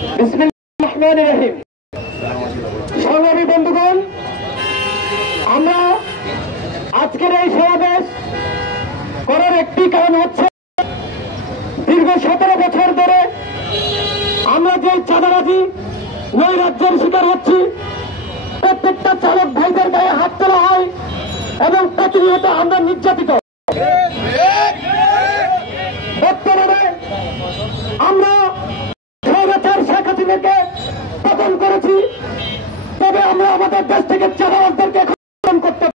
বিসমিল্লাহির রহমানির রহিম। সংগ্রামী বন্ধুগণ, আমরা আজকের এই সমাবেশ করার একটি কারণ হচ্ছে দীর্ঘ 17 বছর ধরে আমরা যে চাঁদাবাজি নৈরাজ্যের শিকার হচ্ছি, প্রত্যেকটা চালক ভাইদের গায়ে হাত তোলা হয় এবং প্রতিনিয়ত আমরা নির্যাতিত। বর্তমানে আমরা স্বৈরাচার শেখ হাসিনাকে পতন করেছি, তবে আমরা আমাদের দেশ থেকে চাঁদাবাজদেরকে খতম করতে পারি।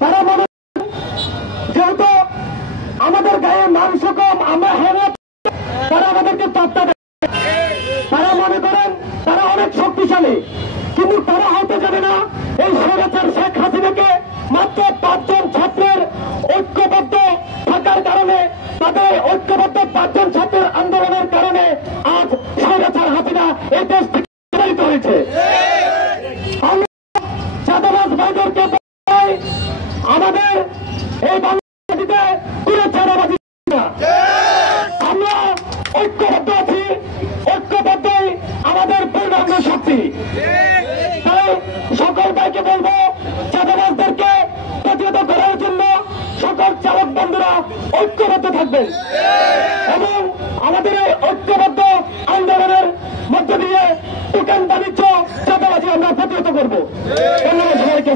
তারা মনে যেহেতু আমাদের গায়ে মাংস কম, আমরা হেরে, তারা আমাদেরকে পাত্তা দেয়। তারা মনে করেন তারা অনেক শক্তিশালী, কিন্তু তারা হতে যাবে না এই স্বৈরাচার শেখ হাসিনাকে মাত্র 5 জন ছাত্রের ঐক্যবদ্ধ থাকার কারণে, তাদের ঐক্যবদ্ধ 5 জন ছাত্রের আন্দোলনের কারণে আজ স্বৈরাচার হাসিনা এই দেশ থেকে বিতাড়িত হয়েছে। চাঁদাবাজ ভাইদেরকে আমাদের এই বাংলাদেশে কোনো চাঁদাবাজি না, আমরা ঐক্যবদ্ধ আছি, ঐক্যবদ্ধই আমাদের পূর্ণাঙ্গ শক্তি। তাই সকল ভাইকে বলবো, চাঁদাবাজদেরকে প্রতিহত করার জন্য সকল চালক বন্ধুরা ঐক্যবদ্ধ থাকবেন এবং আমাদের এই ঐক্যবদ্ধ আন্দোলনের মধ্য দিয়ে দোকান বাণিজ্য চাঁদাবাজি আমরা প্রতিহত করবো। ধন্যবাদ সবাইকে।